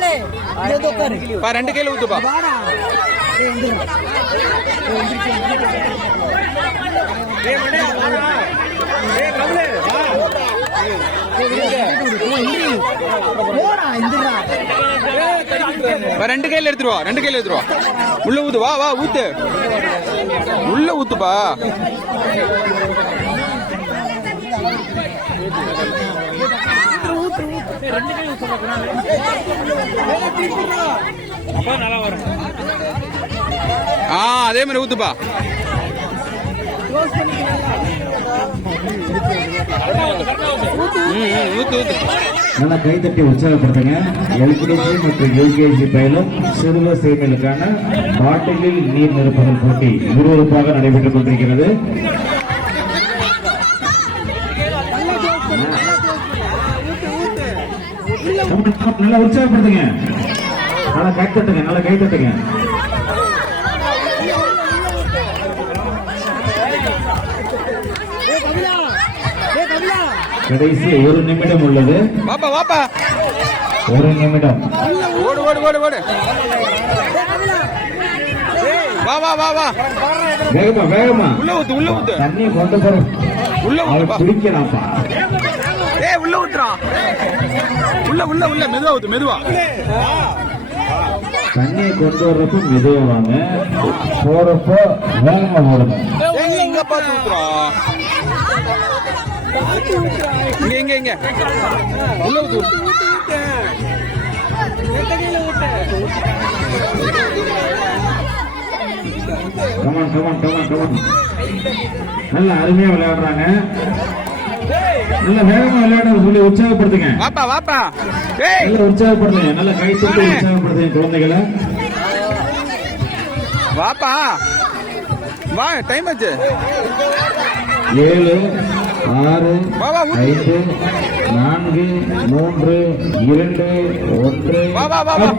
2 கையில ஊத்துப்பா. ரெண்டு கையில எடுத்துருவா, 2 கையில எடுத்துருவா. உள்ள ஊத்து, வா வா ஊத்து, உள்ள ஊத்துப்பா. அதே மாதிரி ஊத்துப்பா. நல்லா கைத்தட்டி உற்சாகப்படுத்துங்க. எல்கேஜி மற்றும் யூகேஜி பயிலும் சிறுவர் சேமிகளுக்கான பாட்டிலில் நீர் நிரப்புதல் போட்டி விறுவிறுப்பாக நடைபெற்றுக் கொண்டிருக்கிறது. நல்லா உற்சாகப்படுத்துங்க, நல்லா கைத்தட்டுங்க, நல்லா கைத்தட்டுங்க. கடைசி 1 நிமிடம் உள்ளது. வாப்பா வாப்பா, 1 நிமிடம். ஓடு ஓடு ஓடு ஓடு, வா வா வா வா, வேகமா வேகமா உள்ள ஊத்து, உள்ள ஊத்து. தண்ணி கொண்டு போற உள்ள ஊத்து, குடிக்கலாம்ப்பா. உள்ள ஊத்துறான், உள்ள உள்ள உள்ள, மெதுவா ஊத்து, மெதுவா. தண்ணியை கொண்டு வர்றப்ப மெதுவா வாங்க, போறப்ப வேகமா போடுங்க. இங்க பார்த்து ஊத்துறான், இங்க இங்க இங்க உள்ள ஊத்து. Come on come on come on come on. நல்லா அருமையா விளையாடுறாங்க. நல்ல வேகமா விளையாட சொல்லி உற்சாகப்படுத்துங்க. வாப்பா வாப்பா, நல்ல உற்சாகப்படுத்துங்க, நல்ல கை தட்டி உற்சாகப்படுத்துங்க குழந்தைகளை. வாப்பா வா, டைம் ஆச்சு. 7 6 5 4 3 2 1. வா வா வா.